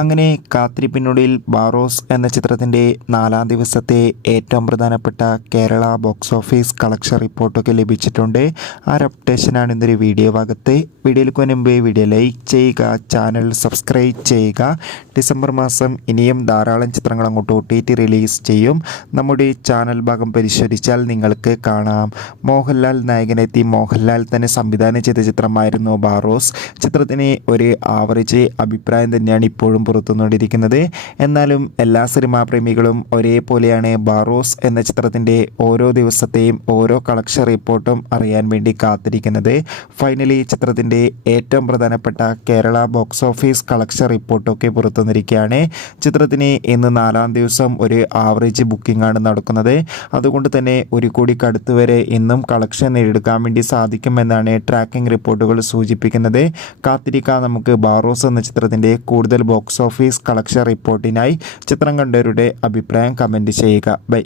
അങ്ങനെ കാത്തിരിപ്പിനൊടുവിൽ ബാറോസ് എന്ന ചിത്രത്തിൻ്റെ 4-ാം ദിവസത്തെ ഏറ്റവും പ്രധാനപ്പെട്ട കേരള ബോക്സ് ഓഫീസ് കളക്ഷൻ റിപ്പോർട്ടൊക്കെ ലഭിച്ചിട്ടുണ്ട്. ആ ഒരു അപ്ഡേഷനാണ് ഇന്നൊരു വീഡിയോ ഭാഗത്ത്. വീഡിയോയിലേക്ക് മുൻപ് വീഡിയോ ലൈക്ക് ചെയ്യുക, ചാനൽ സബ്സ്ക്രൈബ് ചെയ്യുക. ഡിസംബർ മാസം ഇനിയും ധാരാളം ചിത്രങ്ങൾ അങ്ങോട്ട് OTT റിലീസ് ചെയ്യും. നമ്മുടെ ചാനൽ ഭാഗം പരിശോധിച്ചാൽ നിങ്ങൾക്ക് കാണാം. മോഹൻലാൽ നായകനെത്തി മോഹൻലാൽ തന്നെ സംവിധാനം ചെയ്ത ചിത്രമായിരുന്നു ബാറോസ്. ചിത്രത്തിന് ഒരു ആവറേജ് അഭിപ്രായം തന്നെയാണ് ഇപ്പോഴും പുറത്തുകൊണ്ടിരിക്കുന്നത്. എന്നാലും എല്ലാ സിനിമാ പ്രേമികളും ഒരേപോലെയാണ് ബാറോസ് എന്ന ചിത്രത്തിൻ്റെ ഓരോ ദിവസത്തെയും ഓരോ കളക്ഷൻ റിപ്പോർട്ടും അറിയാൻ വേണ്ടി കാത്തിരിക്കുന്നത്. ഫൈനലി ചിത്രത്തിൻ്റെ ഏറ്റവും പ്രധാനപ്പെട്ട കേരള ബോക്സ് ഓഫീസ് കളക്ഷൻ റിപ്പോർട്ടൊക്കെ പുറത്തുവന്നിരിക്കുകയാണ്. ചിത്രത്തിന് ഇന്ന് 4-ാം ദിവസം ഒരു ആവറേജ് ബുക്കിംഗ് ആണ് നടക്കുന്നത്. അതുകൊണ്ട് തന്നെ 1 കോടിക്ക് അടുത്ത് വരെ ഇന്നും കളക്ഷൻ നേടിയെടുക്കാൻ വേണ്ടി സാധിക്കുമെന്നാണ് ട്രാക്കിംഗ് റിപ്പോർട്ടുകൾ സൂചിപ്പിക്കുന്നത്. കാത്തിരിക്കാം നമുക്ക് ബാറോസ് എന്ന ചിത്രത്തിൻ്റെ കൂടുതൽ ബോക്സ് ഓഫീസ് കളക്ഷൻ റിപ്പോർട്ടിനായി. ചിത്രം കണ്ടവരുടെ അഭിപ്രായം കമൻറ്റ് ചെയ്യുക. ബൈ.